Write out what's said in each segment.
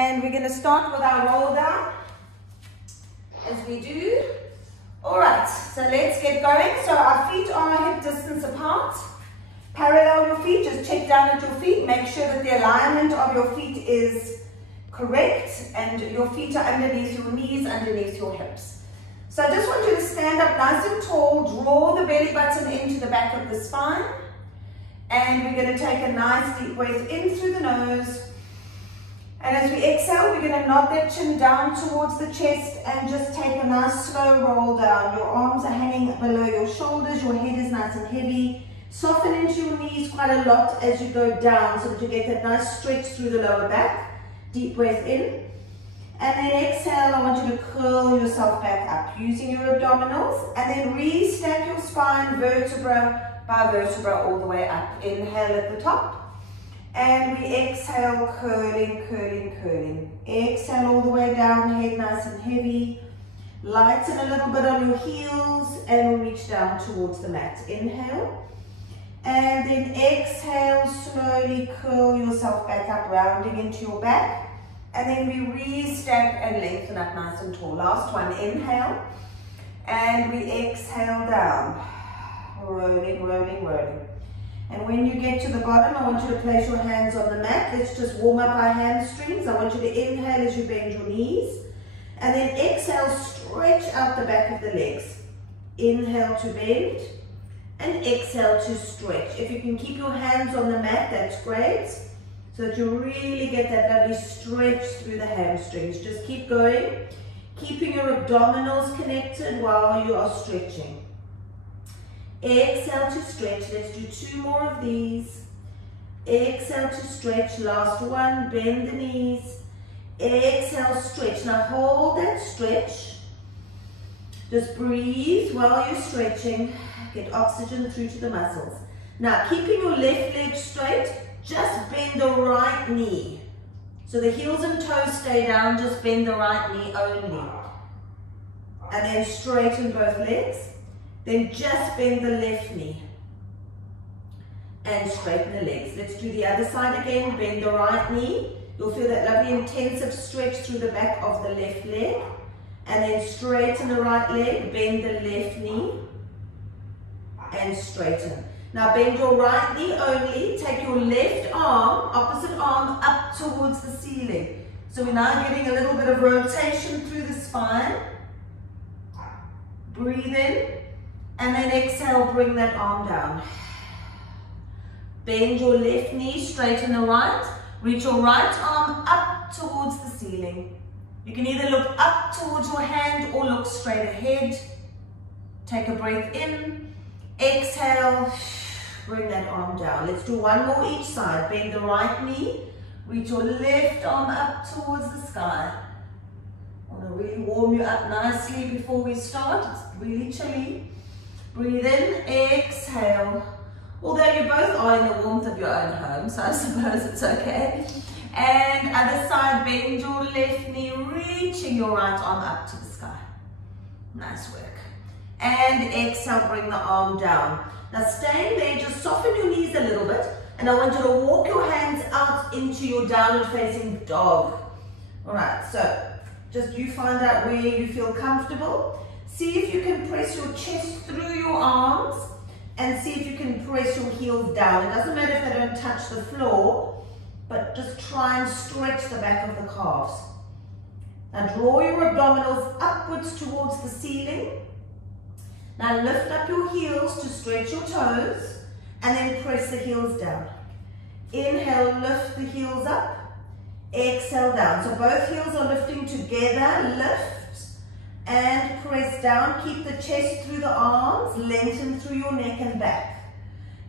And we're going to start with our roll down, as we do. Alright, so let's get going. So our feet are hip distance apart. Parallel your feet, just check down at your feet. Make sure that the alignment of your feet is correct and your feet are underneath your knees, underneath your hips. So I just want you to stand up nice and tall, draw the belly button into the back of the spine. And we're going to take a nice deep breath in through the nose. And as we exhale, we're going to nod that chin down towards the chest and just take a nice slow roll down. Your arms are hanging below your shoulders, your head is nice and heavy. Soften into your knees quite a lot as you go down so that you get that nice stretch through the lower back. Deep breath in. And then exhale, I want you to curl yourself back up using your abdominals. And then re-stack your spine vertebra by vertebra all the way up. Inhale at the top. And we exhale, curling, curling, curling. Exhale all the way down, head nice and heavy. Lighten a little bit on your heels and reach down towards the mat. Inhale. And then exhale, slowly curl yourself back up, rounding into your back. And then we re-stack and lengthen up nice and tall. Last one, inhale. And we exhale down. Rolling, rolling, rolling. And when you get to the bottom, I want you to place your hands on the mat. Let's just warm up our hamstrings. I want you to inhale as you bend your knees. And then exhale, stretch out the back of the legs. Inhale to bend. And exhale to stretch. If you can keep your hands on the mat, that's great. So that you really get that lovely stretch through the hamstrings. Just keep going. Keeping your abdominals connected while you are stretching. Exhale to stretch. Let's do 2 more of these. Exhale to stretch. Last one. Bend the knees. Exhale, stretch. Now hold that stretch. Just breathe while you're stretching. Get oxygen through to the muscles. Now keeping your left leg straight, just bend the right knee. So the heels and toes stay down, just bend the right knee only. And then straighten both legs. Then just bend the left knee and straighten the legs. Let's do the other side again. Bend the right knee. You'll feel that lovely intensive stretch through the back of the left leg. And then straighten the right leg. Bend the left knee and straighten. Now bend your right knee only. Take your left arm, opposite arm, up towards the ceiling. So we're now getting a little bit of rotation through the spine. Breathe in. And then exhale, bring that arm down. Bend your left knee, straighten the right. Reach your right arm up towards the ceiling. You can either look up towards your hand or look straight ahead. Take a breath in. Exhale, bring that arm down. Let's do 1 more each side. Bend the right knee. Reach your left arm up towards the sky. I want to really warm you up nicely before we start. It's really chilly. Breathe in, exhale. Although you both are in the warmth of your own home, so I suppose it's okay. And other side, bend your left knee, reaching your right arm up to the sky. Nice work. And exhale, bring the arm down. Now staying there, just soften your knees a little bit. And I want you to walk your hands out into your downward facing dog. All right, so just you find out where you feel comfortable. See if you can press your chest through your arms and see if you can press your heels down. It doesn't matter if they don't touch the floor, but just try and stretch the back of the calves. Now draw your abdominals upwards towards the ceiling. Now lift up your heels to stretch your toes and then press the heels down. Inhale, lift the heels up. Exhale down. So both heels are lifting together. Lift. And press down, keep the chest through the arms, lengthen through your neck and back.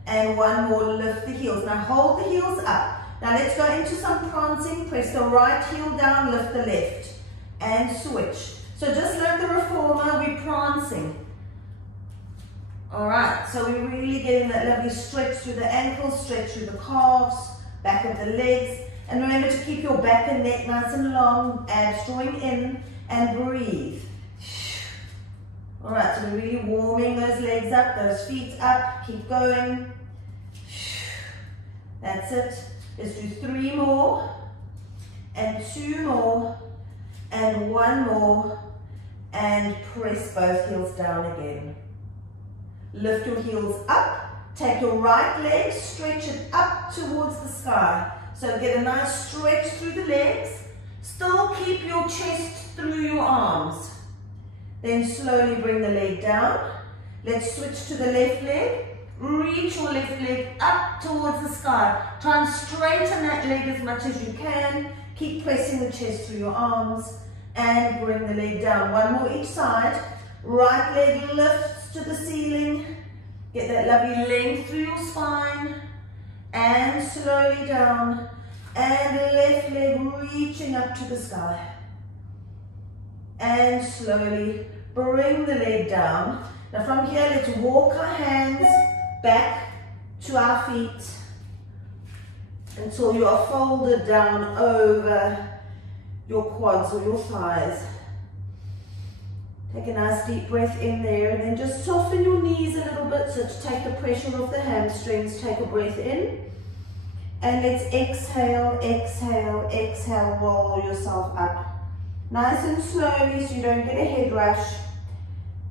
And 1 more, lift the heels. Now hold the heels up. Now let's go into some prancing. Press the right heel down, lift the left. And switch. So just like the reformer, we're prancing. Alright, so we're really getting that lovely stretch through the ankles, stretch through the calves, back of the legs. And remember to keep your back and neck nice and long, abs drawing in, and breathe. Alright, so we're really warming those legs up, those feet up, keep going. That's it. Let's do 3 more. And and 2 more, and 1 more, and press both heels down again. Lift your heels up, take your right leg, stretch it up towards the sky. So get a nice stretch through the legs, still keep your chest through your arms. Then slowly bring the leg down. Let's switch to the left leg. Reach your left leg up towards the sky. Try and straighten that leg as much as you can. Keep pressing the chest through your arms and bring the leg down. 1 more each side. Right leg lifts to the ceiling. Get that lovely length through your spine. And slowly down. And left leg reaching up to the sky. And slowly bring the leg down. Now from here, let's walk our hands back to our feet until you are folded down over your quads or your thighs. Take a nice deep breath in there and then just soften your knees a little bit, so to take the pressure off the hamstrings. Take a breath in and let's exhale, exhale, exhale, roll yourself up. Nice and slowly so you don't get a head rush,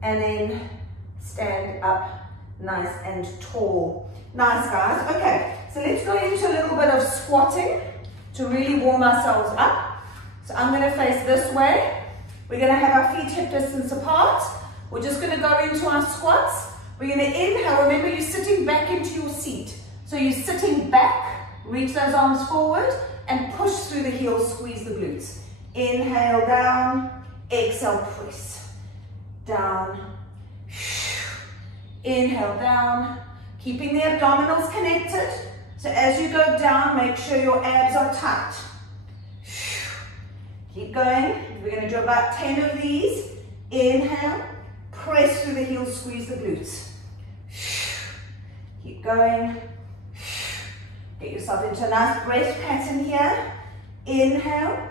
and then stand up nice and tall. Nice, guys. Okay, so let's go into a little bit of squatting to really warm ourselves up. So I'm going to face this way. We're going to have our feet hip distance apart. We're just going to go into our squats. We're going to inhale. Remember, you're sitting back into your seat. So you're sitting back, reach those arms forward and push through the heels, squeeze the glutes. Inhale down, exhale, press. Down. Inhale down, keeping the abdominals connected. So as you go down, make sure your abs are tight. Keep going. We're going to do about 10 of these. Inhale, press through the heels, squeeze the glutes. Keep going. Get yourself into a nice breath pattern here. Inhale.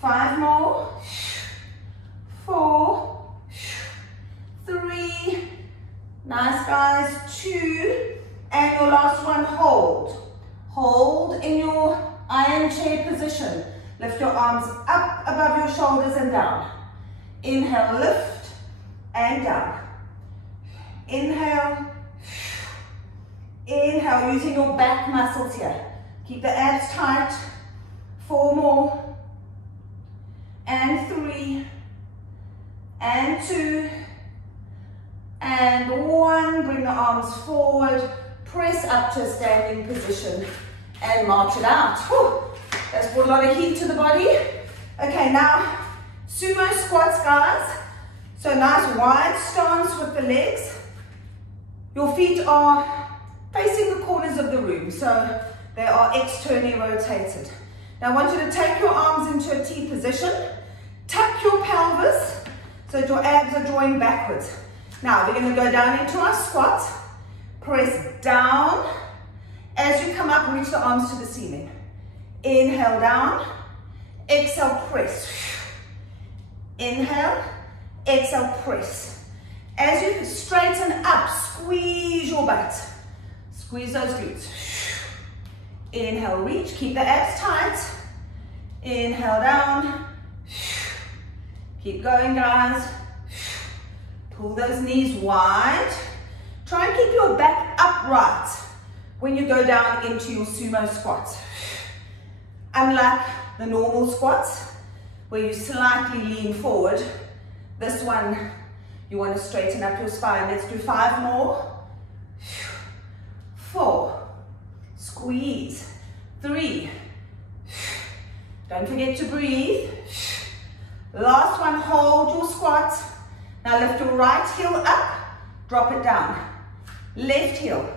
5 more. 4. 3. Nice, guys. 2. And your last one, hold. Hold in your iron chair position. Lift your arms up above your shoulders and down. Inhale, lift and down. Inhale. Inhale, using your back muscles here. Keep the abs tight. 4 more. And 3. And 2. And 1. Bring the arms forward. Press up to a standing position. And march it out. Whew. That's brought a lot of heat to the body. Okay, now sumo squats, guys. So nice wide stance with the legs. Your feet are facing the corners of the room, so they are externally rotated. Now I want you to take your arms into a T position. Tuck your pelvis so that your abs are drawing backwards. Now we're going to go down into our squat. Press down. As you come up, reach the arms to the ceiling. Inhale down, exhale, press. Inhale, exhale, press. As you straighten up, squeeze your butt. Squeeze those glutes. Inhale, reach, keep the abs tight. Inhale down. Keep going, guys. Pull those knees wide. Try and keep your back upright when you go down into your sumo squat. Unlike the normal squats, where you slightly lean forward, this one, you want to straighten up your spine. Let's do 5 more. 4. Squeeze. 3. Don't forget to breathe. Last one, hold your squat. Now lift your right heel up, drop it down. Left heel,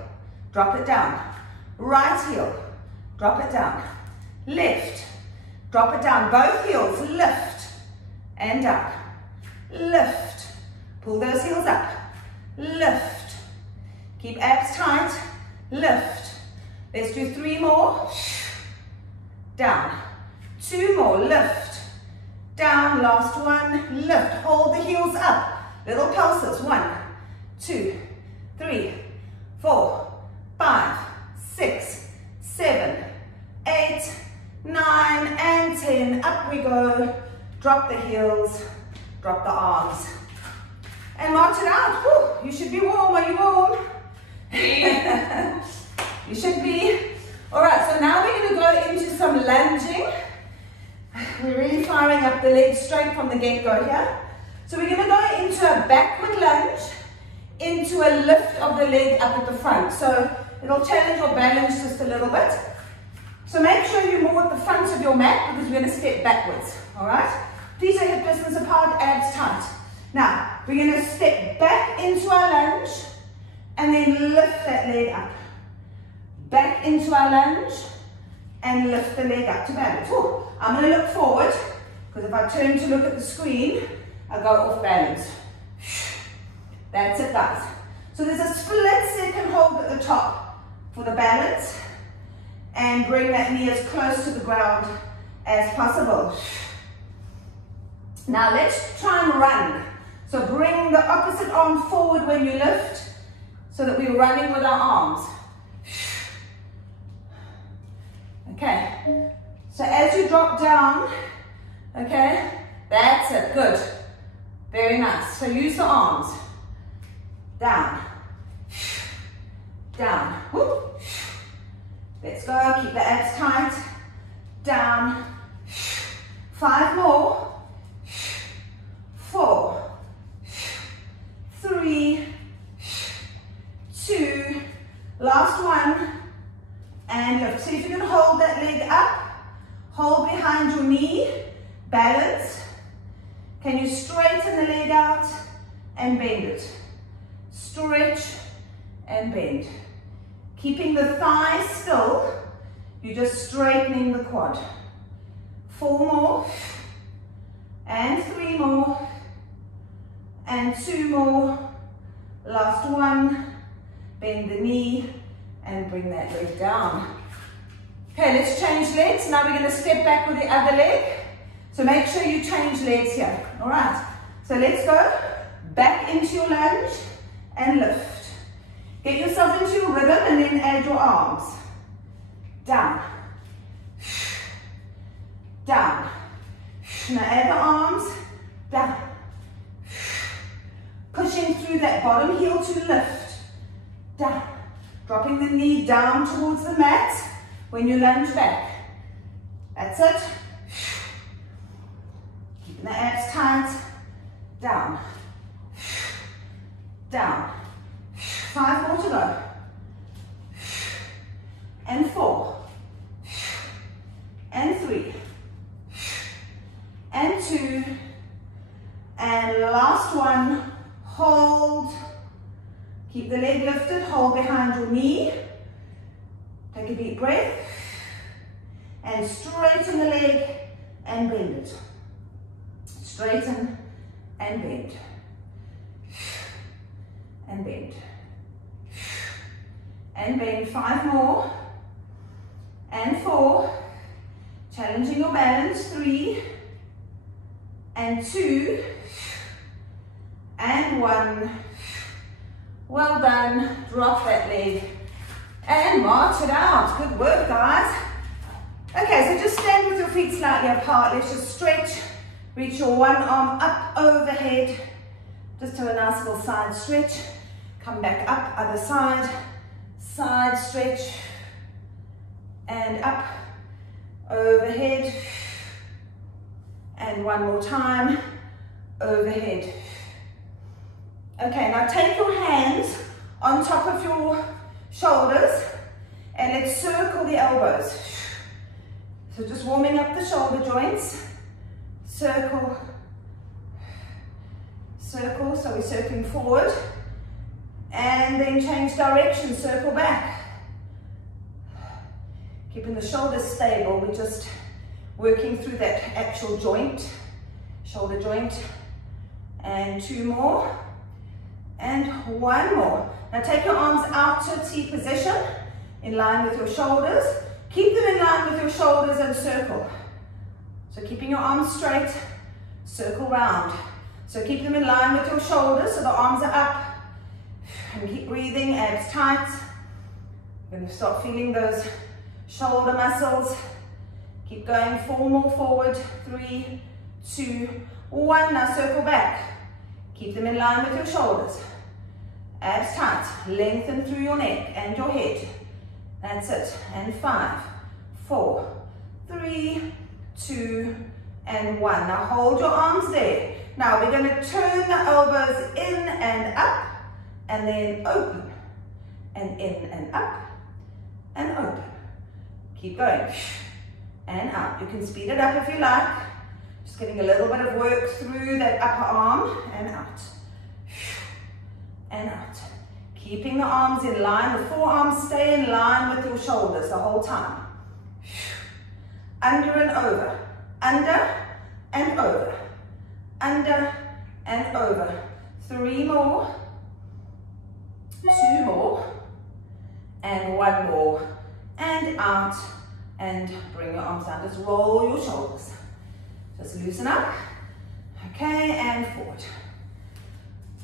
drop it down. Right heel, drop it down. Left, drop it down. Both heels, lift and down. Lift, pull those heels up. Lift, keep abs tight. Lift. Let's do 3 more. Down. 2 more, lift. Down, last one, lift. Hold the heels up. Little pulses. 1, 2, 3, 4, 5, 6, 7, 8, 9, then up we go. Drop the heels, drop the arms. And march it out. Whew, you should be warm. Are you warm? You should be. All right, so now we're going to go into some lunging. We're really firing up the legs straight from the get-go here. So we're going to go into a backward lunge, into a lift of the leg up at the front. So it'll challenge your balance just a little bit. So make sure you're more at the front of your mat because we're going to step backwards. All right? Feet are hip distance apart, abs tight. Now, we're going to step back into our lunge and then lift that leg up. Back into our lunge and lift the leg up to balance. Ooh, I'm going to look forward because if I turn to look at the screen, I go off balance. That's it, guys. So there's a split second hold at the top for the balance and bring that knee as close to the ground as possible. Now let's try and run. So bring the opposite arm forward when you lift so that we're running with our arms. Okay, so as you drop down, okay, that's it, good. Very nice. So use the arms. Down. Down. Whoop. Let's go. Keep the abs tight. Down. 5 more. 4. 3. 2. Last one. And lift. So if you can hold that leg up, hold behind your knee, balance. Can you straighten the leg out and bend it? Stretch and bend. Keeping the thigh still, you're just straightening the quad. 4 more, and 3 more, and 2 more. Last one, bend the knee and bring that leg down. Okay, let's change legs. Now we're going to step back with the other leg. So make sure you change legs here. All right, so let's go back into your lunge and lift. Get yourself into your rhythm and then add your arms. Down. Down. Now add the arms. Down. Pushing through that bottom heel to lift. Down. Dropping the knee down towards the mat when you lunge back. That's it. Keeping the abs tight. Down. Down. 5 more to go. And 4. And 3. And 2. And last one. Hold. Keep the leg lifted. Hold behind your knee. Take a deep breath. And straighten the leg and bend it. Straighten and bend. And bend. And bend. 5 more. And 4. Challenging your balance. 3. And 2. And 1. Well done. Drop that leg. And march it out. Good work, guys. Okay, so just stand with your feet slightly apart. Let's just stretch. Reach your one arm up overhead. Just have a nice little side stretch. Come back up, other side. Side stretch. And up, overhead. And one more time, overhead. Okay, now take your hands on top of your shoulders and let's circle the elbows. So just warming up the shoulder joints. Circle, circle, so we're circling forward. And then change direction, circle back. Keeping the shoulders stable, we're just working through that actual joint, shoulder joint. And 2 more. And 1 more. Now take your arms out to a T position, in line with your shoulders. Keep them in line with your shoulders and circle. So keeping your arms straight, circle round. So keep them in line with your shoulders so the arms are up. And keep breathing, abs tight. You're going to start feeling those shoulder muscles. Keep going, 4 more forward, 3, 2, 1. Now circle back. Keep them in line with your shoulders. Abs tight, lengthen through your neck and your head. That's it. And 5, 4, 3, 2, and 1. Now hold your arms there. Now we're going to turn the elbows in and up, and then open, and in and up, and open. Keep going. And out. You can speed it up if you like. Just getting a little bit of work through that upper arm, and out. And out. Keeping the arms in line, the forearms stay in line with your shoulders the whole time. Under and over. Under and over. Under and over. 3 more. 2 more. And 1 more. And out. And bring your arms down. Just roll your shoulders. Just loosen up. Okay, and forward.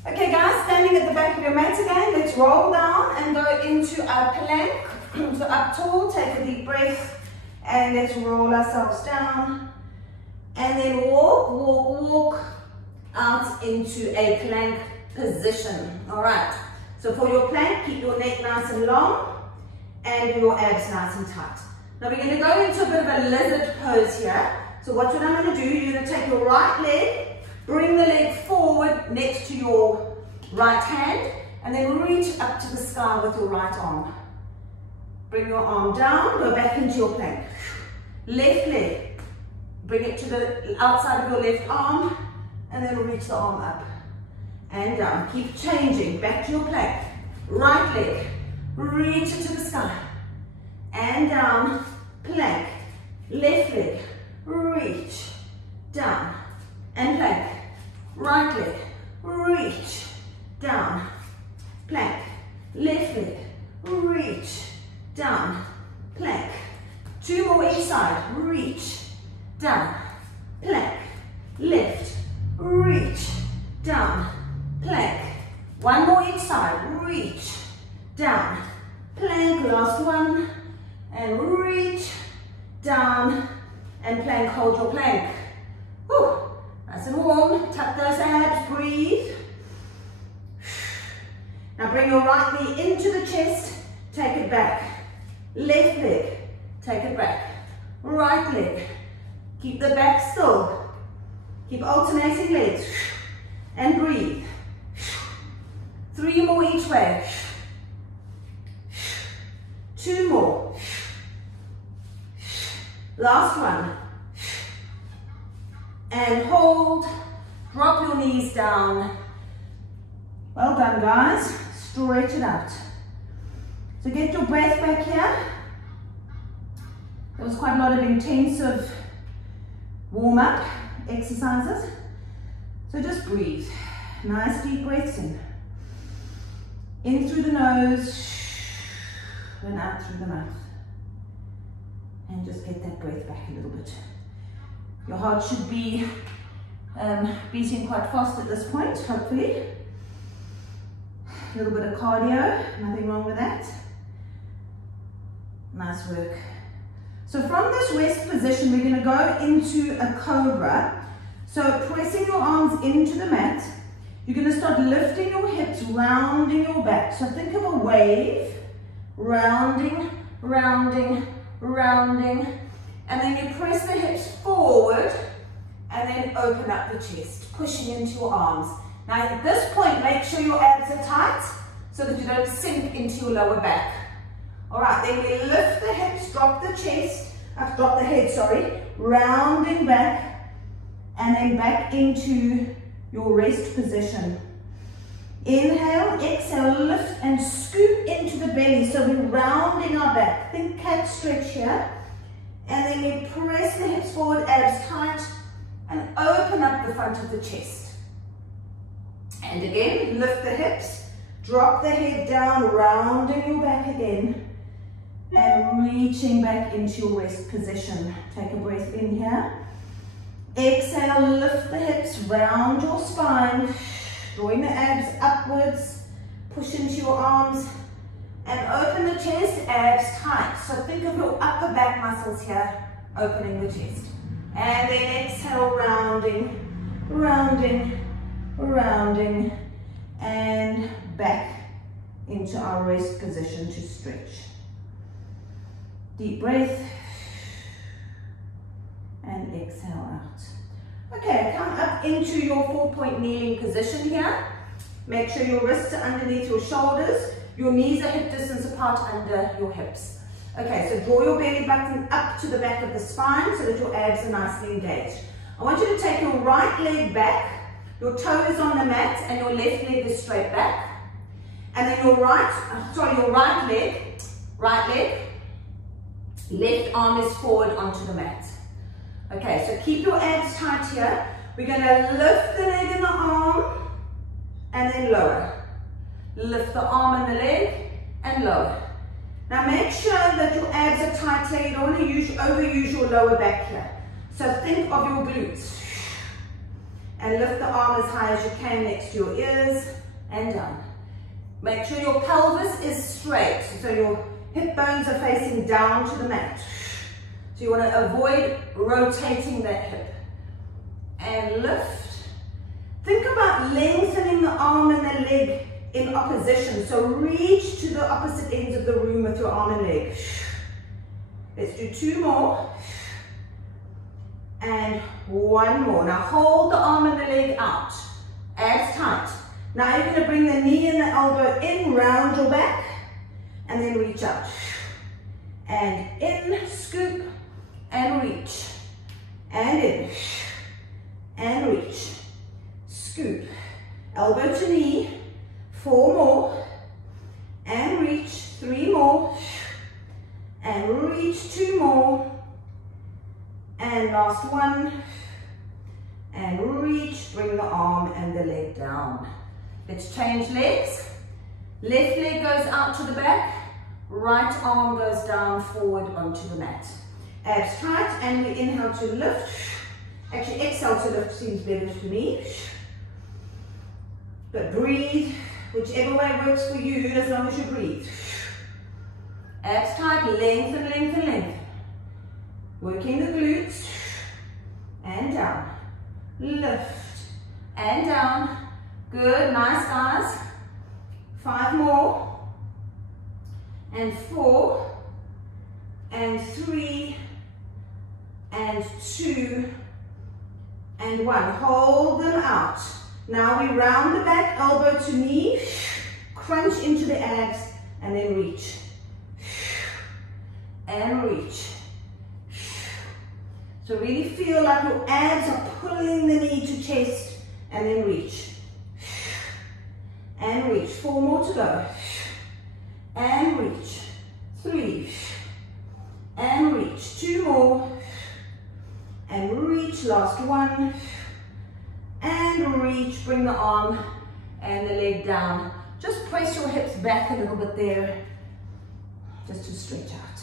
Okay guys, standing at the back of your mat again, let's roll down and go into our plank. So up tall, take a deep breath, and let's roll ourselves down. And then walk, walk, walk out into a plank position. All right, so for your plank, keep your neck nice and long and your abs nice and tight. Now we're going to go into a bit of a lizard pose here. So what I'm going to do, you're going to take your right leg, bring the leg forward next to your right hand, and then reach up to the sky with your right arm. Bring your arm down, go back into your plank. Left leg, bring it to the outside of your left arm, and then reach the arm up and down. Keep changing, back to your plank. Right leg, reach it to the sky, and down, plank. Left leg, reach, down, and plank. Right leg, reach, down, plank. Left leg, reach, down, plank. 2 more each side, reach, down, plank. Left, reach, down, plank. 1 more each side, reach, down, plank. Last one, and reach, down, and plank. Hold your plank. Whew. Nice and warm. Tuck those abs. Breathe. Now bring your right knee into the chest. Take it back. Left leg. Take it back. Right leg. Keep the back still. Keep alternating legs. And breathe. 3 more each way. 2 more. Last one. And hold. Drop your knees down. Well done, guys. Stretch it out. So get your breath back here. There was quite a lot of intensive warm-up exercises. So just breathe. Nice deep breaths in. In through the nose and out through the mouth. And just get that breath back a little bit. Your heart should be beating quite fast at this point, hopefully. A little bit of cardio, nothing wrong with that. Nice work. So from this rest position, we're going to go into a cobra. So pressing your arms into the mat, you're going to start lifting your hips, rounding your back. So think of a wave, rounding, rounding, rounding, and then you press the hips forward and then open up the chest, pushing into your arms. Now at this point, make sure your abs are tight so that you don't sink into your lower back. All right, then we lift the hips, drop the chest, drop the head, sorry, rounding back and then back into your rest position. Inhale, exhale, lift and scoop into the belly. So we're rounding our back. Think cat stretch here. And then we press the hips forward, abs tight, and open up the front of the chest. And again, lift the hips, drop the head down, rounding your back again, and reaching back into your rest position. Take a breath in here. Exhale, lift the hips, round your spine, drawing the abs upwards, push into your arms, and open the chest, abs tight. So think of your upper back muscles here, opening the chest. And then exhale, rounding, rounding, rounding, and back into our rest position to stretch. Deep breath, and exhale out. Okay, come up into your 4-point kneeling position here. Make sure your wrists are underneath your shoulders. Your knees are hip distance apart under your hips. Okay, so draw your belly button up to the back of the spine so that your abs are nicely engaged. I want you to take your right leg back, your toe is on the mat, and your left leg is straight back. And then your right leg, left arm is forward onto the mat. Okay, so keep your abs tight here. We're going to lift the leg and the arm, and then lower. Lift the arm and the leg, and lower. Now make sure that your abs are tight here. You don't want to overuse your lower back here. So think of your glutes. And lift the arm as high as you can next to your ears, and down. Make sure your pelvis is straight. So your hip bones are facing down to the mat. So you want to avoid rotating that hip. And lift. Think about lengthening the arm and the leg in opposition. So reach to the opposite ends of the room with your arm and leg. Let's do 2 more. And 1 more. Now hold the arm and the leg out. Abs tight. Now you're going to bring the knee and the elbow in, round your back, and then reach out. And in, scoop, and reach. And in, and reach. Scoop. Elbow to knee. 4 more. And reach. 3 more. And reach. 2 more. And last 1. And reach. Bring the arm and the leg down. Let's change legs. Left leg goes out to the back. Right arm goes down forward onto the mat. Abs tight, and we inhale to lift. Actually, exhale to lift seems better to me. But breathe, whichever way works for you, as long as you breathe. Abs tight, lengthen, lengthen, lengthen. Working the glutes. And down. Lift. And down. Good, nice guys. 5 more. And 4. And 3. And 2. And 1. Hold them out. Now we round the back, elbow to knee. Crunch into the abs, and then reach. And reach. So really feel like your abs are pulling the knee to chest, and then reach. And reach. 4 more to go. And reach. 3. And reach. 2 more. And reach. Last 1. And reach. Bring the arm and the leg down. Just press your hips back a little bit there, just to stretch out.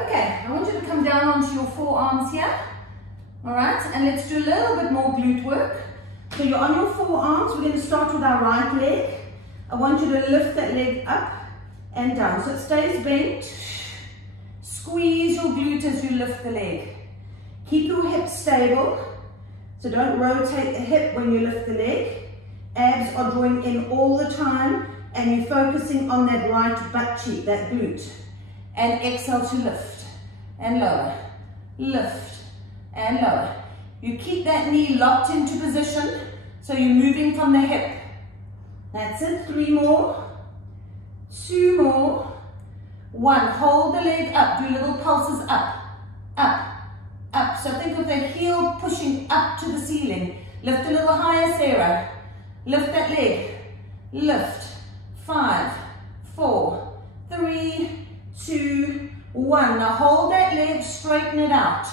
Okay, I want you to come down onto your forearms here. All right, and let's do a little bit more glute work. So you're on your forearms. We're going to start with our right leg. I want you to lift that leg up and down. So it stays bent. Squeeze your glute as you lift the leg. Keep your hips stable. So don't rotate the hip when you lift the leg. Abs are drawing in all the time, and you're focusing on that right butt cheek, that glute. And exhale to lift and lower. Lift and lower. You keep that knee locked into position, so you're moving from the hip. That's it. 3 more. 2 more. 1. Hold the leg up. Do little pulses up, up, up. So think of the heel pushing up to the ceiling. Lift a little higher, Sarah. Lift that leg. Lift. 5, 4, 3, 2, 1. Now hold that leg, straighten it out.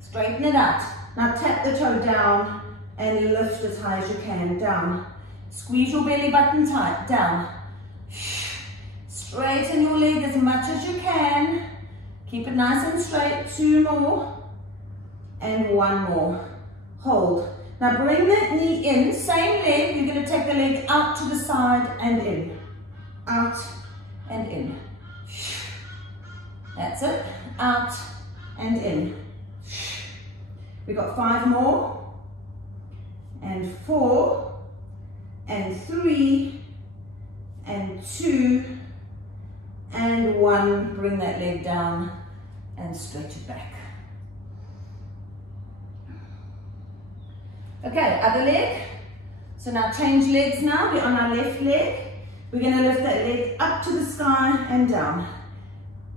Straighten it out. Now tap the toe down and lift as high as you can. Down. Squeeze your belly button tight. Down. Straighten your leg as much as you can. Keep it nice and straight. 2 more. And 1 more. Hold. Now bring that knee in. Same leg. You're going to take the leg out to the side and in. out, and in. That's it. Out and in. We got 5 more. And 4. And 3. And 2. And 1. Bring that leg down and stretch it back. Okay, other leg. So now change legs now. We're on our left leg. We're going to lift that leg up to the sky and down.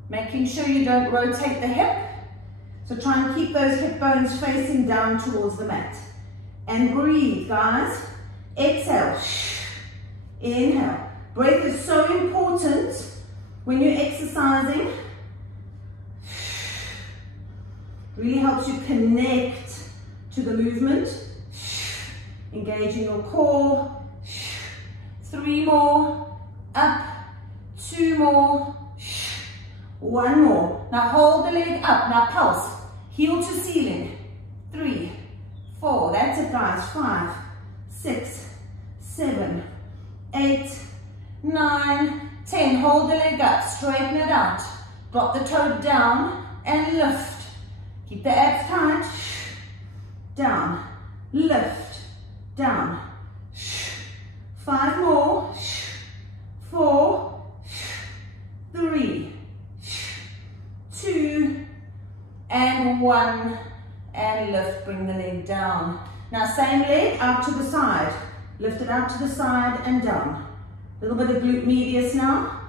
Making sure you don't rotate the hip. So try and keep those hip bones facing down towards the mat. And breathe, guys. Exhale. Inhale. Breath is so important when you're exercising. Really helps you connect to the movement. Engaging your core. 3 more. Up. 2 more. 1 more. Now hold the leg up. Now pulse. Heel to ceiling. 3, 4. That's it, guys. 5, 6, 7, 8, 9, 10. Hold the leg up. Straighten it out. Drop the toe down and lift. Keep the abs tight. Down. Lift. Down. 5 more. 4, 3, 2, and 1, and lift. Bring the leg down. Now same leg out to the side. Lift it out to the side and down. A little bit of glute medius now.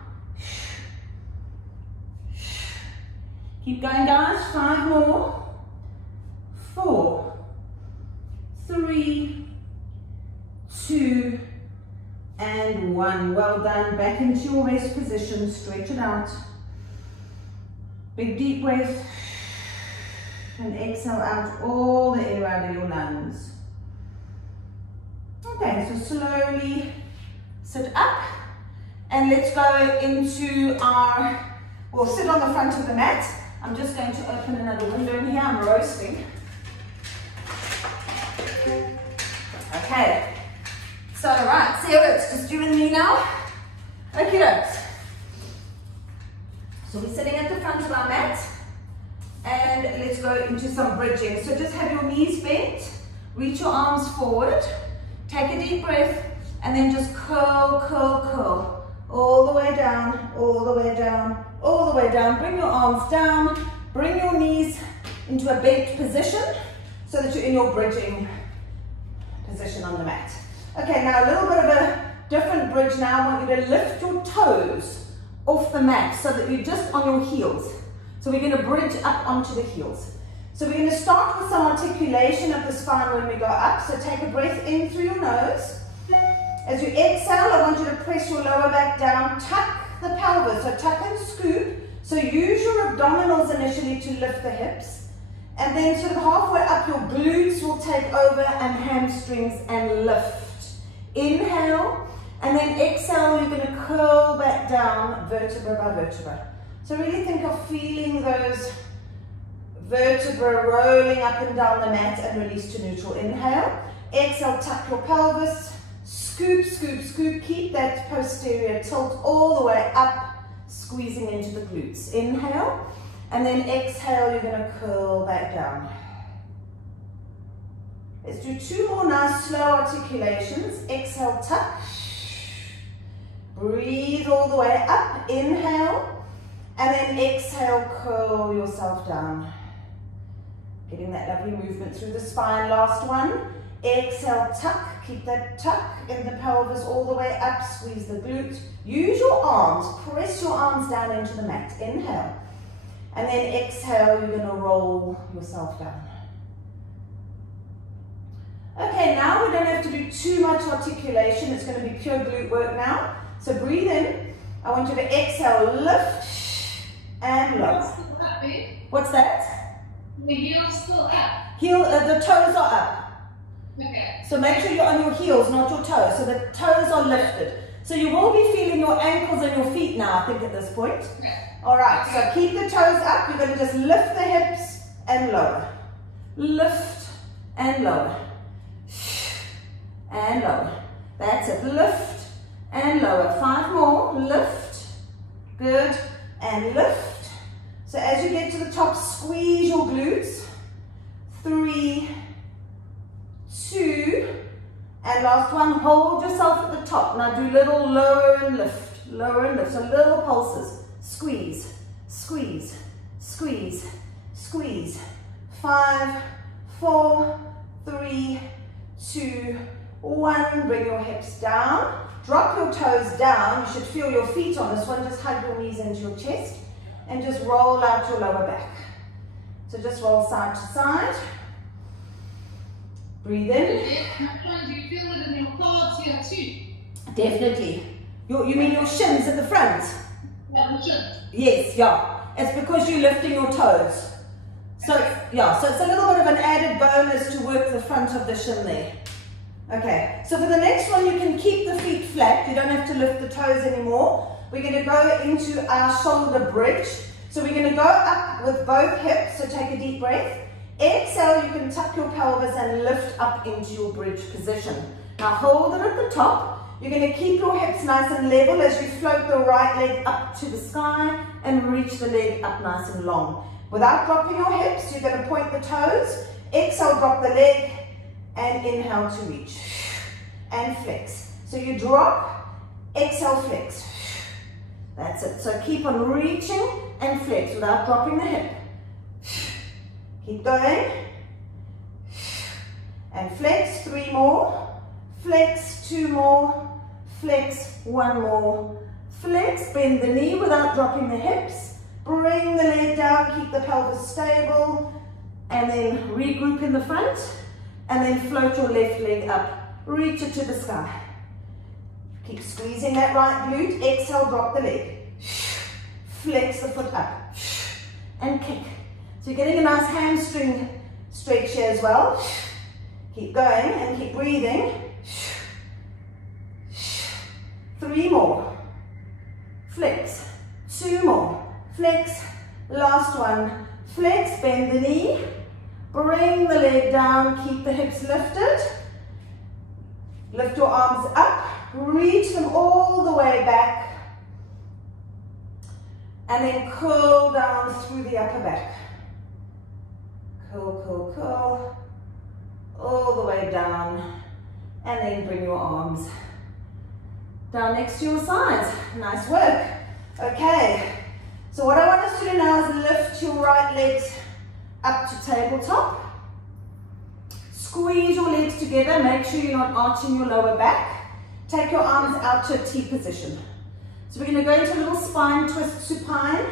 Keep going, guys. 5 more. 4, 3, 2, and 1. Well done. Back into your waist position. Stretch it out. Big deep breath. And exhale out all the air out of your lungs. Okay, so slowly sit up. And let's go into our, we'll sit on the front of the mat. I'm just going to open another window in here. I'm roasting. Okay. So, right, see how it's just you and me now? Okay, dokes. So we're sitting at the front of our mat. And let's go into some bridging. So just have your knees bent. Reach your arms forward. Take a deep breath. And then just curl, curl, curl. All the way down, all the way down, all the way down. Bring your arms down. Bring your knees into a bent position so that you're in your bridging position on the mat. Okay, now a little bit of a different bridge now. I want you to lift your toes off the mat so that you're just on your heels. So we're going to bridge up onto the heels. So we're going to start with some articulation of the spine when we go up. So take a breath in through your nose. As you exhale, I want you to press your lower back down. Tuck the pelvis, so tuck and scoop. So use your abdominals initially to lift the hips. And then sort of halfway up, your glutes will take over and hamstrings and lift. Inhale, and then exhale, you're going to curl back down vertebra by vertebra. So really think of feeling those vertebrae rolling up and down the mat and release to neutral. Inhale, exhale, tuck your pelvis, scoop, scoop, scoop. Keep that posterior tilt all the way up, squeezing into the glutes. Inhale, and then exhale, you're going to curl back down. Let's do 2 more now, slow articulations. Exhale, tuck. Breathe all the way up. Inhale. And then exhale, curl yourself down. Getting that lovely movement through the spine. Last one. Exhale, tuck. Keep that tuck in the pelvis all the way up. Squeeze the glute. Use your arms. Press your arms down into the mat. Inhale. And then exhale, you're going to roll yourself down. Okay, now we don't have to do too much articulation. It's going to be pure glute work now. So breathe in. I want you to exhale, lift and lower. What's that? The heel's still up. The toes are up. Okay. So make sure you're on your heels, not your toes. So the toes are lifted. So you will be feeling your ankles and your feet now, I think, at this point. Okay. All right, so keep the toes up. You're going to just lift the hips and lower. Lift and lower. And lower. That's it. Lift and lower. 5 more, lift, good, and lift. So as you get to the top, squeeze your glutes. 3, 2, and last one, hold yourself at the top. Now do little lower and lift, so little pulses. Squeeze, squeeze, squeeze, squeeze. 5, 4, 3, 2, 1. Bring your hips down. Drop your toes down. You should feel your feet on this one. Just hug your knees into your chest and just roll out your lower back. So just roll side to side. Breathe in. Do you feel it in your quads here too? Definitely. You mean your shins at the front? Yeah, the shins. Yes, yeah. It's because you're lifting your toes. So, yeah, so it's a little bit of an added bonus to work the front of the shin there. Okay, so for the next one, you can keep the feet flat. You don't have to lift the toes anymore. We're going to go into our shoulder bridge. So we're going to go up with both hips, so take a deep breath. Exhale, you can tuck your pelvis and lift up into your bridge position. Now hold it at the top. You're going to keep your hips nice and level as you float the right leg up to the sky and reach the leg up nice and long. Without dropping your hips, you're going to point the toes. Exhale, drop the leg, and inhale to reach. And flex. So you drop, exhale, flex. That's it. So keep on reaching and flex without dropping the hip. Keep going. And flex, 3 more. Flex, 2 more. Flex, 1 more. Flex, bend the knee without dropping the hips. Bring the leg down, keep the pelvis stable. And then regroup in the front. And then float your left leg up. Reach it to the sky. Keep squeezing that right glute. Exhale, drop the leg. Flex the foot up. And kick. So you're getting a nice hamstring stretch here as well. Keep going and keep breathing. 3 more. Flex. 2 more. Flex. Last one. Flex, bend the knee. Bring the leg down, keep the hips lifted. Lift your arms up. Reach them all the way back. And then curl down through the upper back. Curl, curl, curl. All the way down. And then bring your arms down next to your sides. Nice work. Okay. So what I want us to do now is lift your right legs up to tabletop. Squeeze your legs together. Make sure you're not arching your lower back. Take your arms out to a T position. So we're going to go into a little spine twist supine.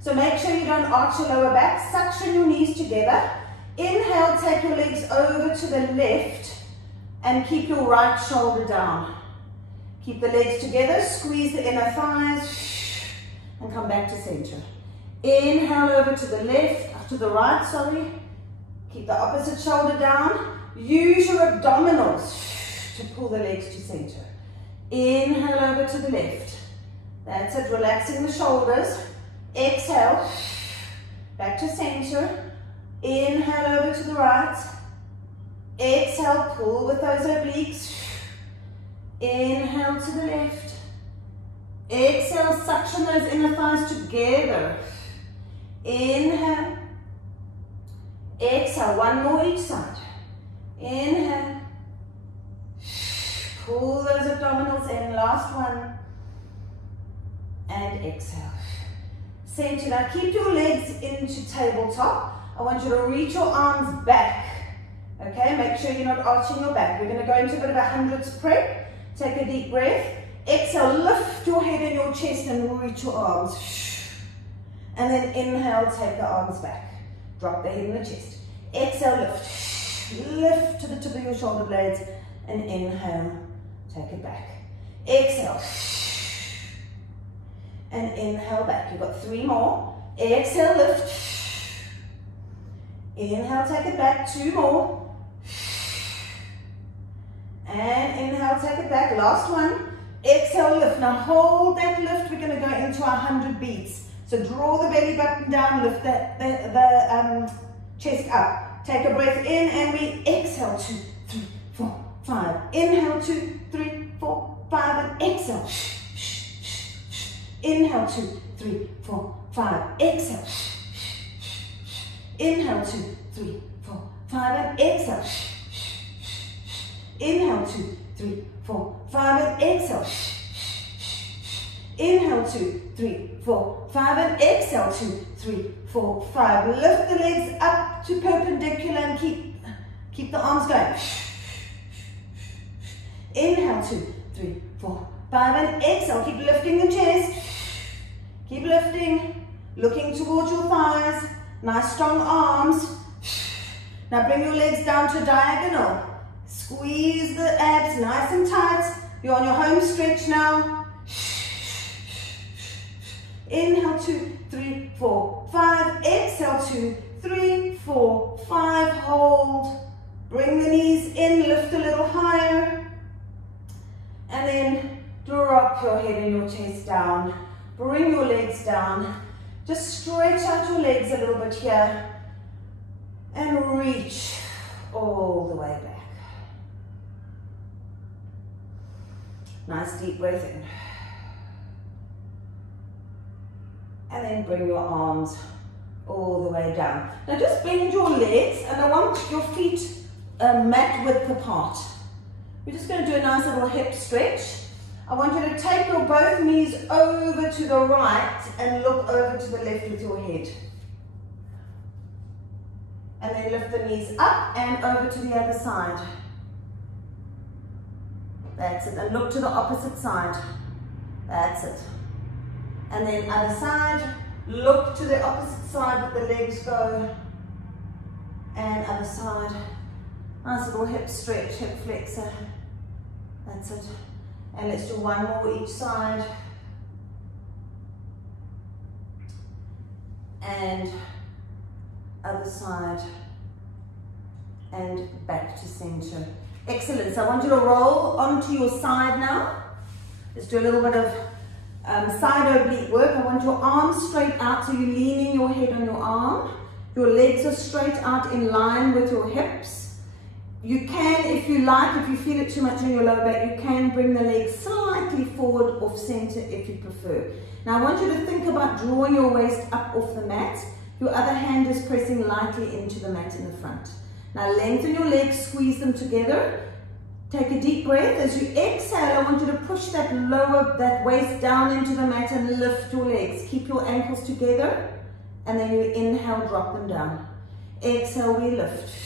So make sure you don't arch your lower back. Suction your knees together. Inhale, take your legs over to the left and keep your right shoulder down. Keep the legs together. Squeeze the inner thighs and come back to center. Inhale over to the left, to the right, sorry. Keep the opposite shoulder down. Use your abdominals to pull the legs to center. Inhale over to the left. That's it, relaxing the shoulders. Exhale, back to center. Inhale over to the right. Exhale, pull with those obliques. Inhale to the left. Exhale, suction those inner thighs together. Inhale. Exhale, 1 more each side. Inhale. Pull those abdominals in, last one. And exhale. Center. Now keep your legs into tabletop. I want you to reach your arms back. Okay, make sure you're not arching your back. We're going to go into a bit of a hundreds prep. Take a deep breath. Exhale, lift your head and your chest and reach your arms. And then inhale, take the arms back. Drop the head and the chest. Exhale, lift. Lift to the tip of your shoulder blades and inhale, take it back. Exhale. And inhale back. You've got 3 more. Exhale, lift. Inhale, take it back. 2 more. And inhale, take it back. Last one. Exhale, lift. Now hold that lift. We're going to go into our 100 beats. So draw the belly button down, lift the chest up. Take a breath in and we exhale. 2, 3, 4, 5. Inhale, 2, 3, 4, 5, and exhale. Inhale, 2, 3, 4, 5, exhale. Inhale, 2, 3, 4, 5, and exhale. Inhale, 2, 3, 4, 5, and exhale. Inhale, 2, 3, 4, 5, and exhale, 2, 3, 4, 5. Lift the legs up to perpendicular and keep the arms going. Inhale, 2, 3, 4, 5, and exhale. Keep lifting the chest. Keep lifting, looking towards your thighs. Nice strong arms. Now bring your legs down to diagonal. Squeeze the abs nice and tight. You're on your home stretch now. Inhale, 2, 3, 4, 5. Exhale, 2, 3, 4, 5. Hold. Bring the knees in, lift a little higher. And then drop your head and your chest down. Bring your legs down. Just stretch out your legs a little bit here. And reach all the way back. Nice deep breath in. And then bring your arms all the way down. Now just bend your legs, and I want your feet mat width apart. We're just going to do a nice little hip stretch. I want you to take your both knees over to the right and look over to the left with your head. And then lift the knees up and over to the other side. That's it. And look to the opposite side. That's it. And then other side. Look to the opposite side with the legs go. And other side. Nice little hip stretch, hip flexor. That's it. And let's do one more each side. And other side. And back to center. Excellent. So I want you to roll onto your side now. Let's do a little bit of side oblique work. I want your arms straight out, so you're leaning your head on your arm. Your legs are straight out in line with your hips. You can, if you like, if you feel it too much in your lower back, you can bring the legs slightly forward off center if you prefer. Now I want you to think about drawing your waist up off the mat. Your other hand is pressing lightly into the mat in the front. Now lengthen your legs, squeeze them together. Take a deep breath. As you exhale, I want you to push that waist down into the mat and lift your legs. Keep your ankles together, and then you inhale, drop them down. Exhale, we lift.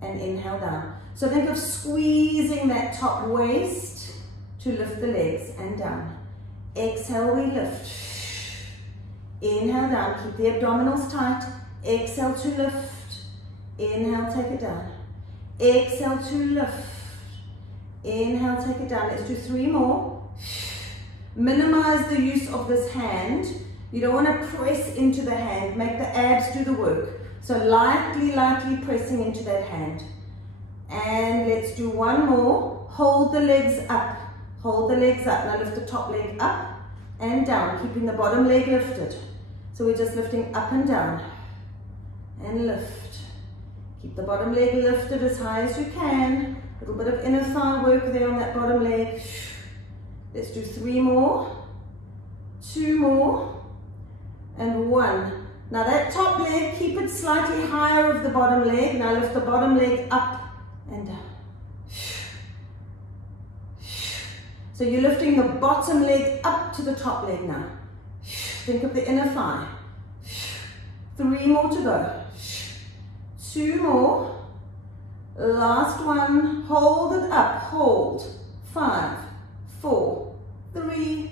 And inhale down. So think of squeezing that top waist to lift the legs and down. Exhale, we lift. Inhale down, keep the abdominals tight. Exhale to lift. Inhale, take it down. Exhale to lift. Inhale, take it down. Let's do 3 more. Minimize the use of this hand. You don't want to press into the hand. Make the abs do the work. So lightly pressing into that hand. And let's do 1 more. Hold the legs up. Hold the legs up. Now lift the top leg up and down, keeping the bottom leg lifted. So we're just lifting up and down. And lift. Keep the bottom leg lifted as high as you can. A little bit of inner thigh work there on that bottom leg. Let's do 3 more. 2 more. And 1. Now that top leg, keep it slightly higher of the bottom leg. Now lift the bottom leg up and down. So you're lifting the bottom leg up to the top leg now. Think of the inner thigh. 3 more to go. 2 more. Last one. Hold it up. Hold. 5, 4, 3,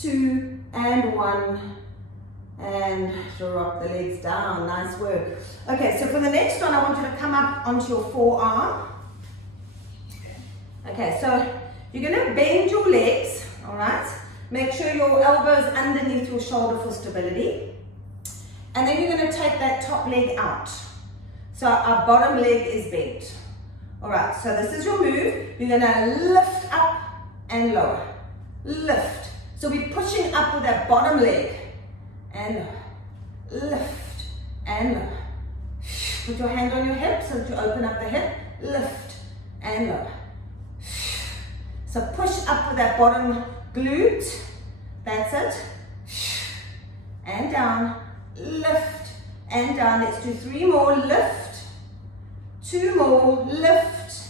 2, and 1. And drop the legs down. Nice work. Okay, so for the next one, I want you to come up onto your forearm. Okay, so you're going to bend your legs, all right? Make sure your elbows underneath your shoulder for stability. And then you're going to take that top leg out. So our bottom leg is bent. All right, so this is your move. You're going to lift up and lower. Lift. So we're pushing up with that bottom leg. And lower. Lift and lower. Put your hand on your hip so that you open up the hip. Lift and lower. So push up with that bottom glute. That's it. And down, lift, and down. Let's do 3 more, lift, 2 more, lift,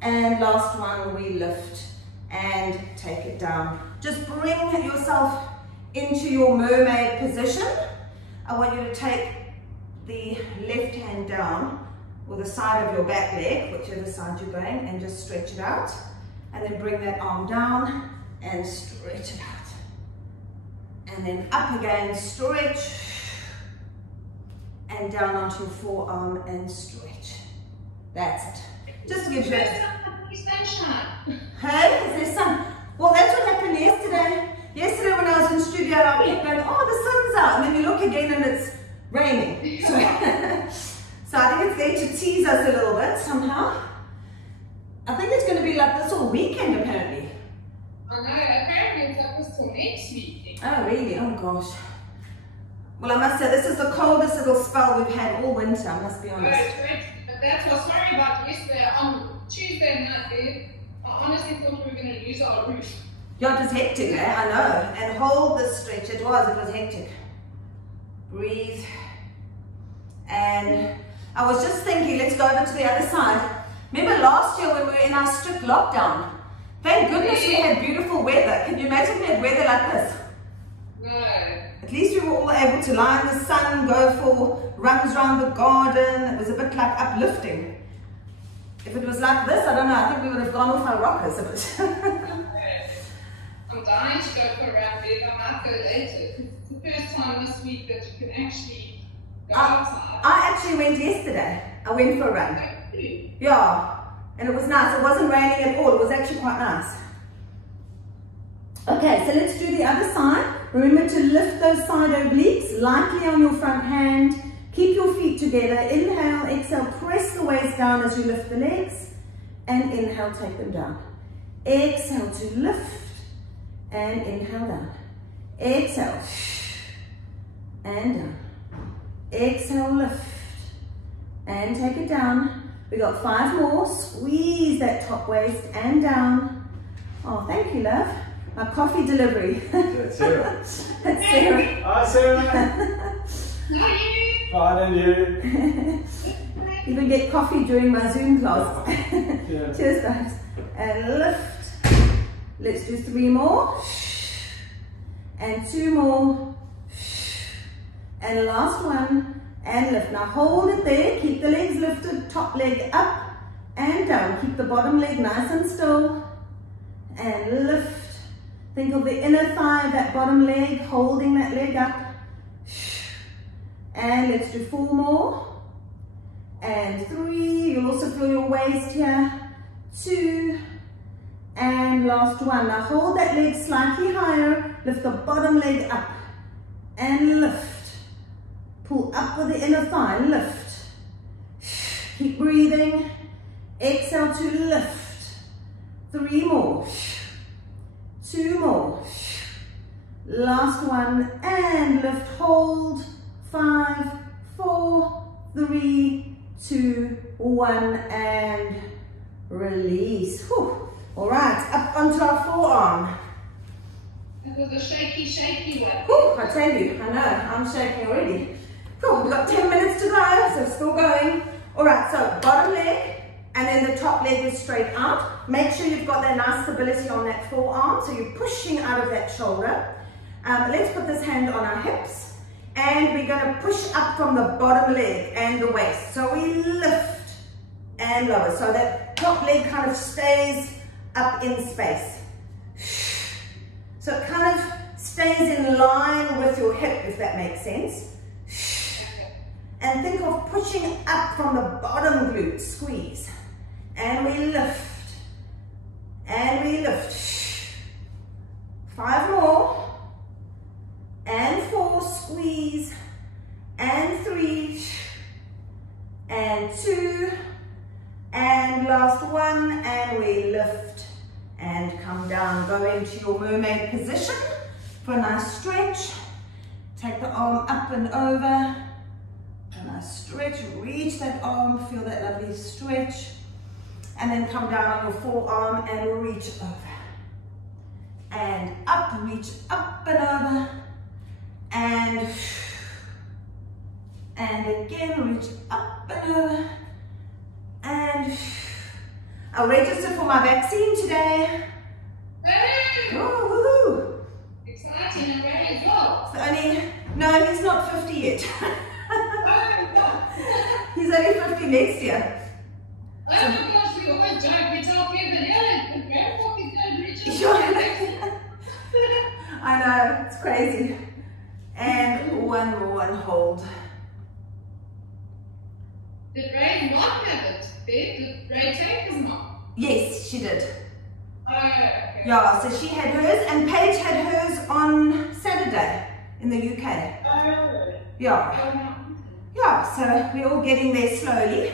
and last one, we lift and take it down. Just bring yourself into your mermaid position. I want you to take the left hand down, or the side of your back leg, whichever side you're going, and just stretch it out. And then bring that arm down and stretch it out. And then up again, stretch. And down onto your forearm and stretch. That's it. Just give it. Hey, is there sun? Well, that's what happened yesterday. Yesterday when I was in studio, I kept going, oh, the sun's out. And then you look again and it's raining. So, so I think it's there to tease us a little bit somehow. I think it's going to be like this all weekend, apparently. I know, apparently it's like this till next weekend. Oh, really? Oh, gosh. Well, I must say, this is the coldest little spell we've had all winter, I must be honest. But that's what's sorry about yesterday. On Tuesday night, I honestly thought we were going to lose our roof. Yeah, it was hectic, eh? I know. And hold this stretch. It was hectic. Breathe. And I was just thinking, let's go over to the other side. Remember last year when we were in our strict lockdown? Thank goodness we had beautiful weather. Can you imagine we had weather like this? No. At least we were all able to lie in the sun, go for runs around the garden. It was a bit like uplifting. If it was like this, I don't know, I think we would have gone off our rockers a bit. I'm dying to go for a run, but I might go later. It's the first time this week that you can actually go outside. I actually went yesterday. I went for a run. Yeah, and it was nice. It wasn't raining at all. It was actually quite nice. Okay, so let's do the other side. Remember to lift those side obliques lightly on your front hand. Keep your feet together. Inhale, exhale, press the waist down as you lift the legs. And inhale, take them down. Exhale to lift. And inhale down. Exhale. And down. Exhale, lift. And take it down. We got 5 more. Squeeze that top waist and down. Oh, thank you, love. My coffee delivery. That's Sarah. That's Sarah. Hi, Sarah. How are you? Fine, and you? Even get coffee during my Zoom class. Yeah. Cheers, guys. And lift. Let's do 3 more. And 2 more. And last one. And lift. Now hold it there. Keep the legs lifted. Top leg up and down. Keep the bottom leg nice and still. And lift. Think of the inner thigh, that bottom leg, holding that leg up. And let's do 4 more. And 3. You'll also feel your waist here. 2. And last one. Now hold that leg slightly higher. Lift the bottom leg up. And lift. Pull up with the inner thigh. Lift. Keep breathing. Exhale to lift. 3 more. 2 more. Last one. And lift. Hold. 5, 4, 3, 2, 1. And release. Whew. All right. Up onto our forearm. That was a shaky one. Whew, I tell you, I know, I'm shaking already. Cool, we've got 10 minutes to go, so still going. All right, so bottom leg, and then the top leg is straight out. Make sure you've got that nice stability on that forearm, so you're pushing out of that shoulder. Let's put this hand on our hips, and we're gonna push up from the bottom leg and the waist. So we lift and lower, so that top leg kind of stays up in space. So it kind of stays in line with your hip, if that makes sense. And think of pushing up from the bottom glute, squeeze. And we lift. And we lift. 5 more. And 4, squeeze. And 3. And 2. And last one, and we lift. And come down, go into your mermaid position for a nice stretch. Take the arm up and over. A nice stretch, reach that arm, feel that lovely stretch. and then come down on your forearm and reach over. And up, reach up and over. And again, reach up and over. And I'll register for my vaccine today. Hey! Oh, woohoo! Exciting and ready to go. So only, no, he's not 50 yet. He's only 50 next year. Oh my gosh, we always joke. We tell people, yeah, the grandpa is going to reach us. Sure. I know, it's crazy. And one more and hold. Did Ray not have it? Did Ray take his mom? Yes, she did. Oh, okay. Yeah, so she had hers, and Paige had hers on Saturday in the UK. Oh, Yeah. Yeah, so we're all getting there slowly.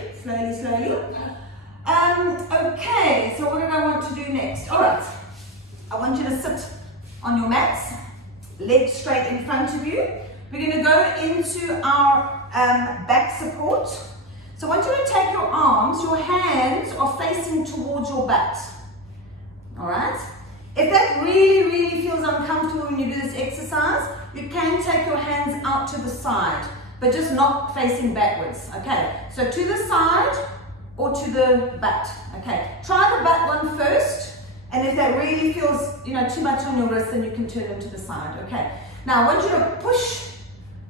Okay, so what did I want to do next? All right, I want you to sit on your mats, legs straight in front of you. We're going to go into our back support. So I want you to take your arms, your hands are facing towards your butt. All right? If that really, really feels uncomfortable when you do this exercise, you can take your hands out to the side, but just not facing backwards. Okay, so to the side or to the butt. Okay, try the butt one first, and if that really feels, you know, too much on your wrist, then you can turn them to the side. Okay, now I want you to push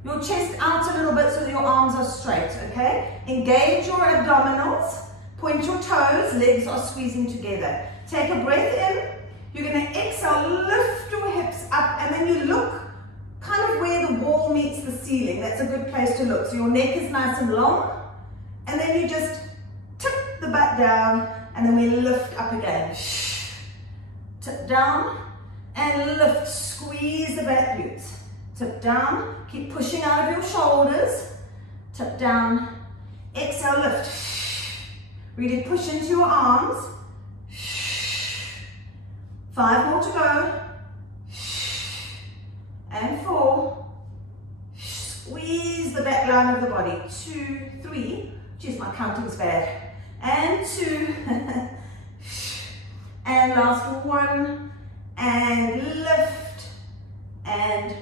your chest out a little bit so that your arms are straight. Okay, engage your abdominals, point your toes, legs are squeezing together. Take a breath in. You're going to exhale, lift your hips up, and then you look kind of where the wall meets the ceiling. That's a good place to look. So your neck is nice and long, and then you just tip the butt down, and then we lift up again. Tip down and lift. Squeeze the back glutes. Tip down. Keep pushing out of your shoulders. Tip down. Exhale, lift. Really push into your arms. 5 more to go. And 4. Squeeze the back line of the body. 2, 3. Geez, my counting's bad. And 2. And last 1. And lift. And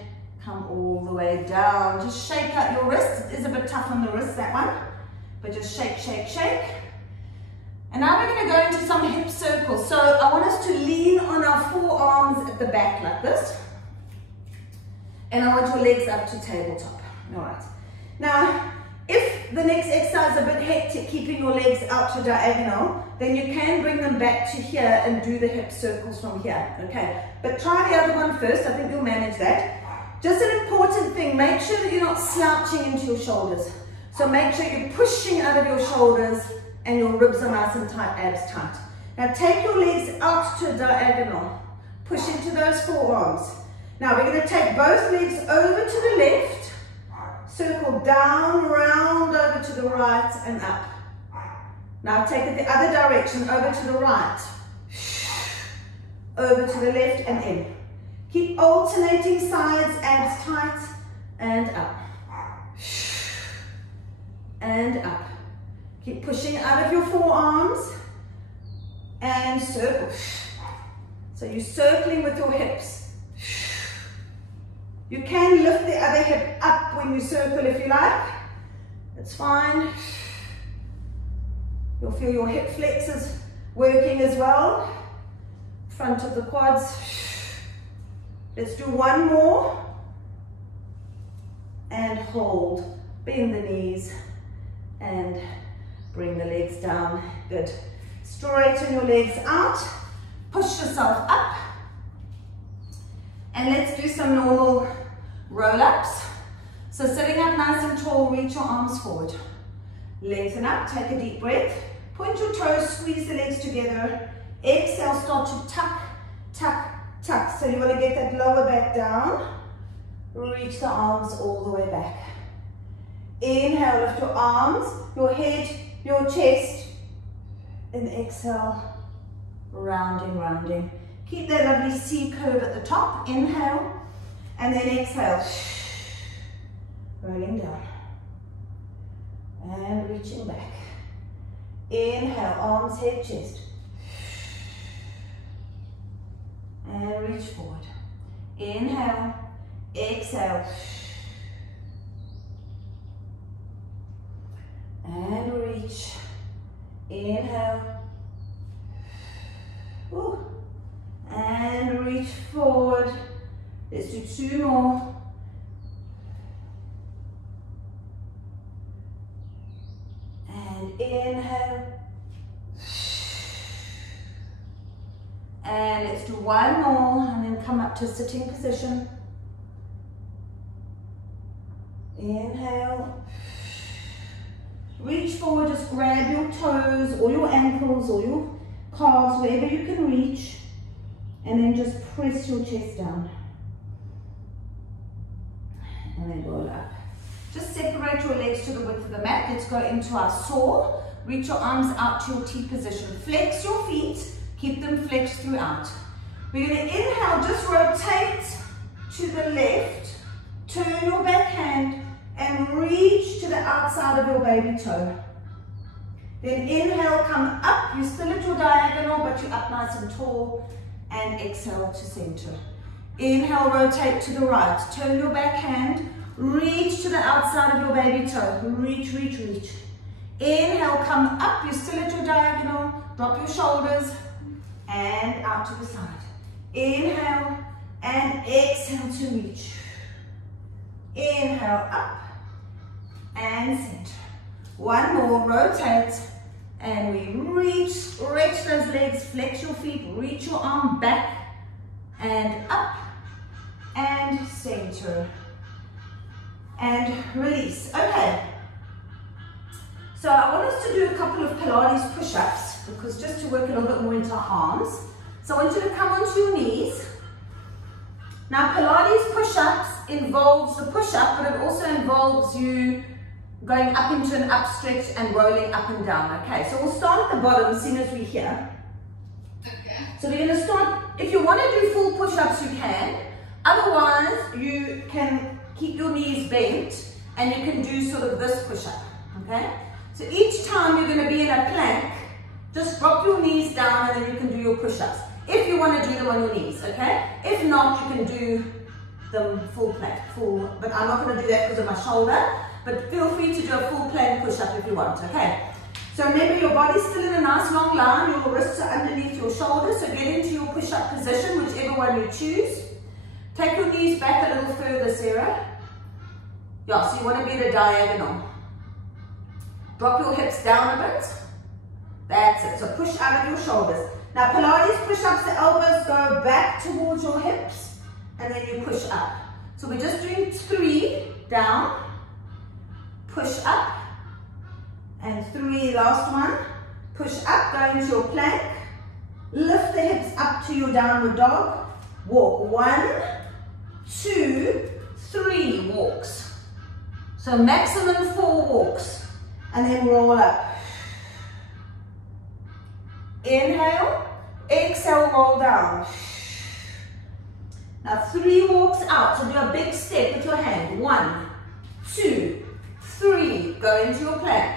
come all the way down. Just shake out your wrists. It is a bit tough on the wrist, that one. But just shake, shake, shake. And now we're going to go into some hip circles. So I want us to lean on our forearms at the back like this. And I want your legs up to tabletop. All right. Now, if the next exercise is a bit hectic, keeping your legs out to diagonal, then you can bring them back to here and do the hip circles from here. Okay. But try the other one first. I think you'll manage that. Just an important thing, make sure that you're not slouching into your shoulders. So make sure you're pushing out of your shoulders and your ribs are nice and tight, abs tight. Now take your legs out to a diagonal. Push into those forearms. Now we're going to take both legs over to the left, circle down, round over to the right and up. Now take it the other direction, over to the right, over to the left and in. Keep alternating sides, abs tight, and up. And up. Keep pushing out of your forearms and circle. So you're circling with your hips. You can lift the other hip up when you circle if you like. It's fine. You'll feel your hip flexors working as well. Front of the quads. Let's do one more. And hold. Bend the knees. And bring the legs down. Good. Straighten your legs out. Push yourself up. And let's do some normal roll-ups. So sitting up nice and tall, reach your arms forward. Lengthen up, take a deep breath. Point your toes, squeeze the legs together. Exhale, start to tuck, tuck, tuck. So you want to get that lower back down. Reach the arms all the way back. Inhale, lift your arms, your head, your chest. And exhale, rounding, rounding. Keep that lovely C curve at the top. Inhale, and then exhale. Rolling down. And reaching back. Inhale, arms, head, chest. And reach forward. Inhale, exhale. And reach. Inhale. Ooh. And reach forward. Let's do 2 more. And inhale. And let's do 1 more and then come up to sitting position. Inhale. Reach forward, just grab your toes or your ankles or your calves, wherever you can reach. And then just press your chest down. And then roll up. Just separate your legs to the width of the mat. Let's go into our saw. Reach your arms out to your T position. Flex your feet. Keep them flexed throughout. We're going to inhale, just rotate to the left. Turn your back hand and reach to the outside of your baby toe. Then inhale, come up. You're still at your diagonal, but you're up nice and tall. And exhale to center. Inhale, rotate to the right. Turn your back hand. Reach to the outside of your baby toe. Reach, reach, reach. Inhale, come up. You're still at your diagonal. Drop your shoulders. And out to the side. Inhale and exhale to reach. Inhale, up and center. 1 more, rotate. And we reach, stretch those legs, flex your feet, reach your arm back and up and center. And release. Okay. So I want us to do a couple of Pilates push-ups because just to work a little bit more into our arms. So I want you to come onto your knees. Now Pilates push-ups involves the push-up, but it also involves you going up into an up stretch and rolling up and down. Okay, so we'll start at the bottom as soon as we're here. Okay. So we're going to start, if you want to do full push-ups, you can. Otherwise, you can keep your knees bent and you can do sort of this push-up. Okay? So each time you're going to be in a plank, just drop your knees down and then you can do your push-ups. If you want to do them on your knees, okay? If not, you can do them full plank, but I'm not going to do that because of my shoulder. But feel free to do a full plank push-up if you want, okay? So remember, your body's still in a nice long line. Your wrists are underneath your shoulders. So get into your push-up position, whichever one you choose. Take your knees back a little further, Sarah. Yeah, so you want to be at a diagonal. Drop your hips down a bit. That's it. So push out of your shoulders. Now Pilates push-ups, the elbows go back towards your hips and then you push up. So we're just doing 3 down, push up, and 3, last one. Push up, go into your plank. Lift the hips up to your downward dog. Walk. 1, 2, 3 walks. So maximum 4 walks. And then roll up. Inhale, exhale, roll down. Now 3 walks out. So do a big step with your hand. 1, 2, 3. Go into your plank.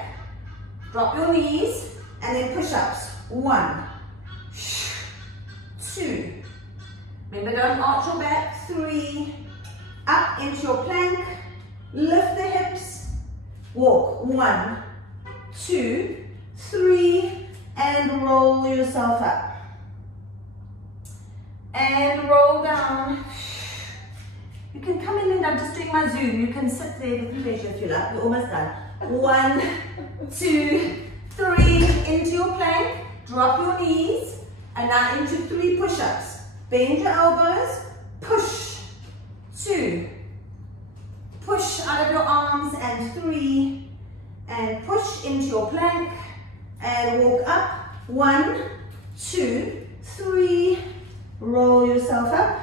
Drop your knees and then push-ups. 1, 2. Remember, don't arch your back. 3. Up into your plank. Lift the hips. Walk. 1, 2, 3. And roll yourself up. And roll down. You can come in and I'm just doing my Zoom. You can sit there with pleasure if you like. We're almost done. 1, 2, 3. Into your plank. Drop your knees. And now into 3 push-ups. Bend your elbows. Push. 2. Push out of your arms. And 3. And push into your plank. And walk up. 1, 2, 3. Roll yourself up.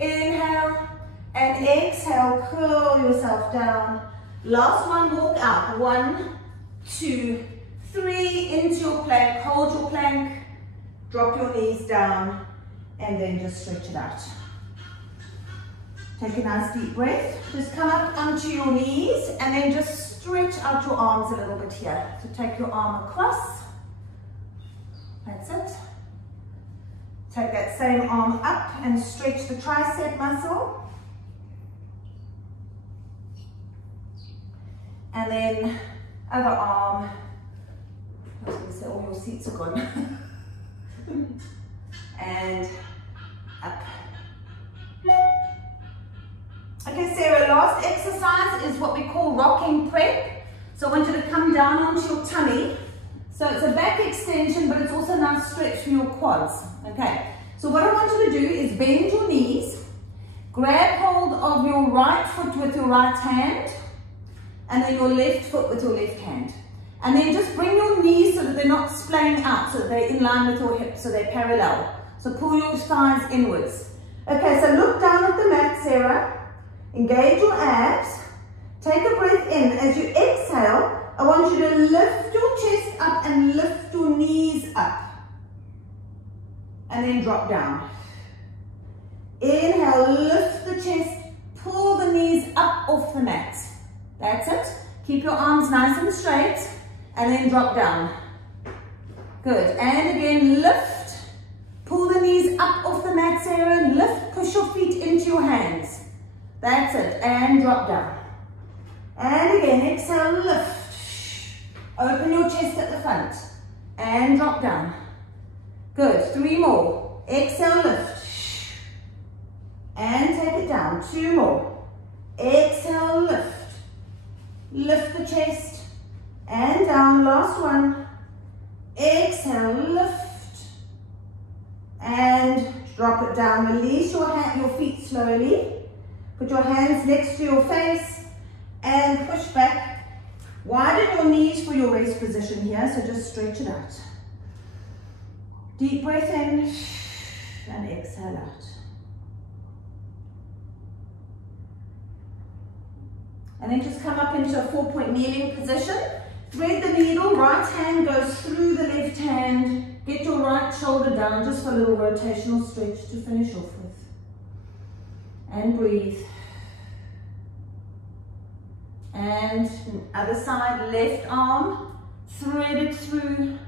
Inhale and exhale. Curl yourself down. Last one, walk out. 1, 2, 3. Into your plank. Hold your plank. Drop your knees down. And then just stretch it out. Take a nice deep breath. Just come up onto your knees and then just stretch out your arms a little bit here. So take your arm across. That's it. Take that same arm up and stretch the tricep muscle. And then other arm. I was going to say all your seats are gone. And up. Okay, Sarah, last exercise is what we call rocking prep. So I want you to come down onto your tummy. So it's a back extension, but it's also a nice stretch for your quads. Okay, so what I want you to do is bend your knees, grab hold of your right foot with your right hand, and then your left foot with your left hand. And then just bring your knees so that they're not splaying out, so that they're in line with your hips, so they're parallel. So pull your thighs inwards. Okay, so look down at the mat, Sarah. Engage your abs. Take a breath in. As you exhale, I want you to lift your chest up and lift your knees up. And then drop down. Inhale, lift the chest, pull the knees up off the mat. That's it. Keep your arms nice and straight, and then drop down. Good. And again, lift. Pull the knees up off the mat, Sarah. Lift, push your feet into your hands. That's it. And drop down. And again, exhale, lift. Open your chest at the front. And drop down. Good. 3 more. Exhale, lift. And take it down. 2 more. Exhale, lift. Lift the chest. And down. Last one. Exhale, lift. And drop it down. Release your feet slowly. Put your hands next to your face and push back. Widen your knees for your raised position here, so just stretch it out. Deep breath in and exhale out. And then just come up into a 4-point kneeling position. Thread the needle, right hand goes through the left hand. Get your right shoulder down, just for a little rotational stretch to finish off with. And breathe. And other side, left arm, thread it through.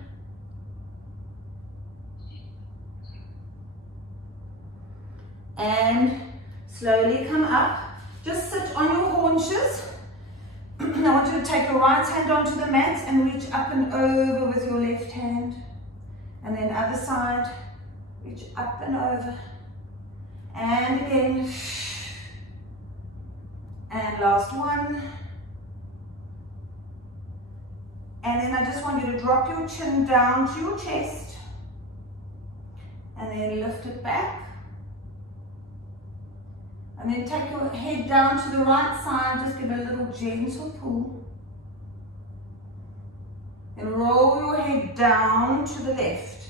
And slowly come up. Just sit on your haunches. I want you to take your right hand onto the mat and reach up and over with your left hand. And then other side, reach up and over. And again. And last one. And then I just want you to drop your chin down to your chest. And then lift it back. And then take your head down to the right side. Just give it a little gentle pull. And roll your head down to the left.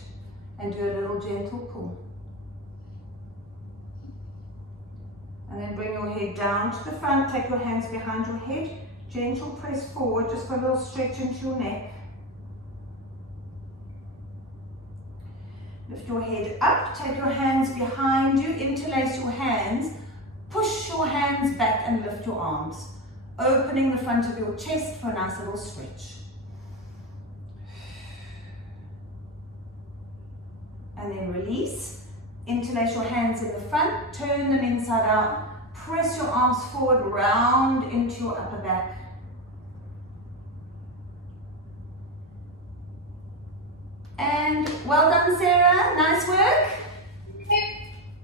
And do a little gentle pull. And then bring your head down to the front, take your hands behind your head, gentle press forward, just for a little stretch into your neck. Lift your head up, take your hands behind you, interlace your hands, push your hands back and lift your arms, opening the front of your chest for a nice little stretch. And then release. Interlace your hands in the front, turn them inside out, press your arms forward, round into your upper back. And well done, Sarah. Nice work.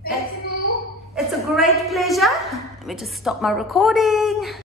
Thank you. It's a great pleasure. Let me just stop my recording.